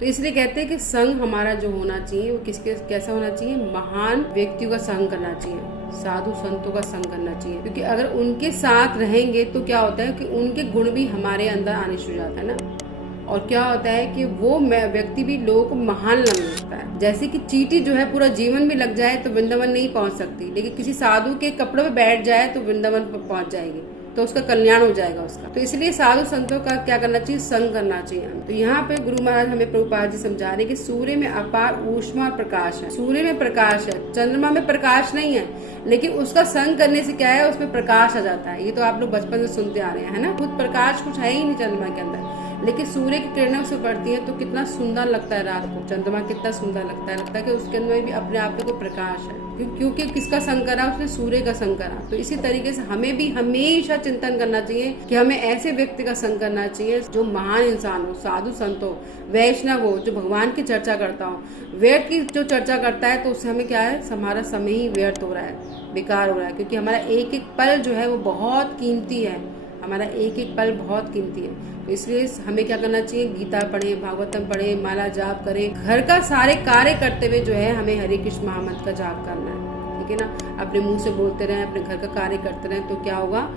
तो इसलिए कहते हैं कि संग हमारा जो होना चाहिए वो किसके कैसा होना चाहिए, महान व्यक्तियों का संग करना चाहिए, साधु संतों का संग करना चाहिए। क्योंकि अगर उनके साथ रहेंगे तो क्या होता है कि उनके गुण भी हमारे अंदर आने शुरू हो जाता है ना। और क्या होता है कि वो व्यक्ति भी लोगों को महान लगने लगता है। जैसे कि चींटी जो है पूरा जीवन भी लग जाए तो वृंदावन नहीं पहुंच सकती, लेकिन किसी साधु के कपड़ों पे बैठ जाए तो वृंदावन पहुंच जाएगी, तो उसका कल्याण हो जाएगा उसका। तो इसलिए साधु संतों का क्या करना चाहिए, संग करना चाहिए। तो यहाँ पे गुरु महाराज हमें प्रभुपाद जी समझा रहे कि सूर्य में अपार ऊष्मा प्रकाश है, सूर्य में प्रकाश है, चंद्रमा में प्रकाश नहीं है, लेकिन उसका संग करने से क्या है, उसमें प्रकाश आ जाता है। ये तो आप लोग बचपन से सुनते आ रहे हैं, है ना। खुद प्रकाश कुछ है ही नहीं चंद्रमा के अंदर, लेकिन सूर्य की किरणें उससे पड़ती है तो कितना सुंदर लगता है रात को चंद्रमा, कितना सुंदर लगता है कि उसके अंदर भी अपने आप में कोई प्रकाश है, क्योंकि किसका संग करा, उसने सूर्य का संग करा। तो इसी तरीके से हमें भी हमेशा चिंतन करना चाहिए कि हमें ऐसे व्यक्ति का संग करना चाहिए जो महान इंसान हो, साधु संत हो, वैष्णव हो, जो भगवान की चर्चा करता हो। व्यर्थ की जो चर्चा करता है तो उससे हमें क्या है, हमारा समय ही व्यर्थ हो रहा है, बेकार हो रहा है। क्योंकि हमारा एक एक पल जो है वो बहुत कीमती है, हमारा एक एक पल बहुत कीमती है। तो इसलिए हमें क्या करना चाहिए, गीता पढ़ें, भागवतम पढ़ें, माला जाप करें, घर का सारे कार्य करते हुए जो है हमें हरे कृष्ण महामंत्र का जाप करना है, ठीक है ना। अपने मुंह से बोलते रहें, अपने घर का कार्य करते रहें, तो क्या होगा,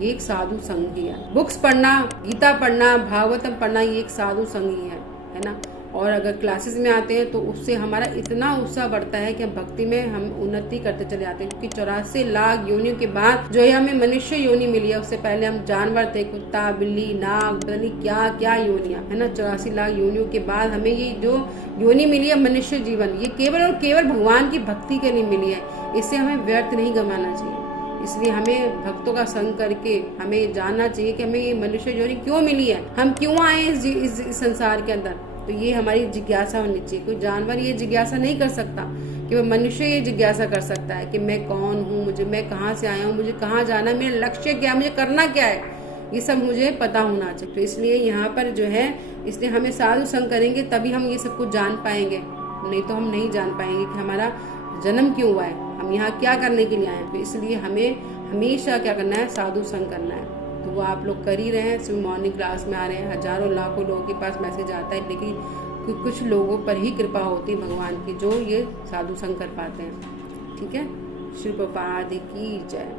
ये एक साधु संग ही है। बुक्स पढ़ना, गीता पढ़ना, भागवतम पढ़ना, ये एक साधु संग ही है ना। और अगर क्लासेस में आते हैं तो उससे हमारा इतना उत्साह बढ़ता है कि हम भक्ति में हम उन्नति करते चले जाते हैं। क्योंकि 84 लाख योनियों के बाद जो है हमें मनुष्य योनि मिली है, उससे पहले हम जानवर थे, कुत्ता, बिल्ली, नाग, पता नहीं क्या क्या योनियां, है ना। 84 लाख योनियों के बाद हमें ये जो योनि मिली है मनुष्य जीवन, ये केवल और केवल भगवान की भक्ति के लिए मिली है। इससे हमें व्यर्थ नहीं गंवाना चाहिए। इसलिए हमें भक्तों का संग करके हमें जानना चाहिए कि हमें ये मनुष्य योनि क्यों मिली है, हम क्यों आए इस संसार के अंदर। तो ये हमारी जिज्ञासा होनी चाहिए। कोई जानवर ये जिज्ञासा नहीं कर सकता, केवल मनुष्य ये जिज्ञासा कर सकता है कि मैं कौन हूँ, मैं कहाँ से आया हूँ, मुझे कहाँ जाना है, मेरा लक्ष्य क्या है, मुझे करना क्या है, ये सब मुझे पता होना चाहिए। तो इसलिए यहाँ पर जो है, इसलिए हमें साधु संग करेंगे तभी हम ये सब कुछ जान पाएंगे, नहीं तो हम नहीं जान पाएंगे कि हमारा जन्म क्यों हुआ है, हम यहाँ क्या करने के लिए आए हैं। तो इसलिए हमें हमेशा क्या करना है, साधु संग करना है। तो वो आप लोग कर ही रहे हैं। सुबह मॉर्निंग क्लास में आ रहे हैं, हजारों लाखों लोगों के पास मैसेज आता है, लेकिन कुछ लोगों पर ही कृपा होती है भगवान की, जो ये साधु संग कर पाते हैं, ठीक है। श्री प्रभुपाद की जय।